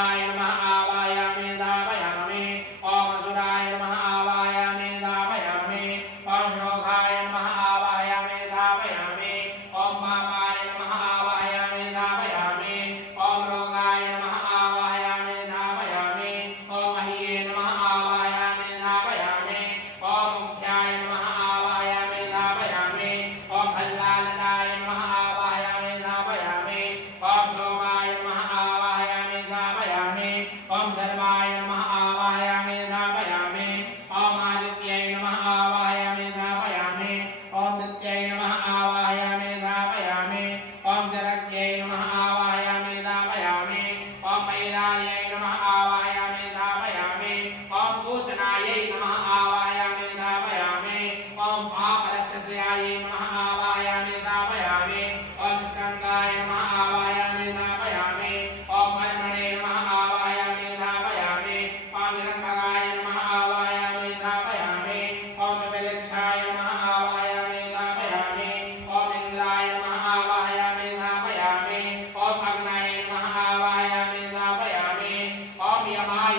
नमः आवाहयामि धापयामि ओम असुराय नमः आवाहयामि धापयामि ओम शोकाय नमः आवाहयामि धापयामि ओम पापाय नमः आवाहयामि धापयामि ओम रोगाय नमः आवाहयामि धापयामि ओम मह्ये नमः आवाहयामि धापयामि ओम मुख्याय नमः आवाहयामि धापयामि ओम भल्लालनाय नमः आवाहयामि धापयामि ओम सोमाय नमः आवाहयामि धापयामि ओम सर्वाय नमः आवाहयामि धापयामि ओम आदित्याय नमः आवाहयामि धापयामि ओम दित्याय नमः आवाहयामि धापयामि ओम जरज्ञाय नमः आवाहयामि धापयामि ओम मैलान्याय नमः आवाहयामि धापयामि ओम पूतनाय नमः आवाहयामि धापयामि ओम पापरक्षसाय नमः आवाहयामि धापयामि ओम स्कंदाय नमः आवाहयामि धापयामि ओम परमणे नमः आवाहयामि धापयामि ओम निरंभगाय नमः आवाहयामि धापयामि ओम विलक्षाय नमः आवाहयामि धापयामि ओम इंद्राय नमः आवाहयामि धापयामि ओम अग्नाय नमः आवाहयामि धापयामि ओम यमाय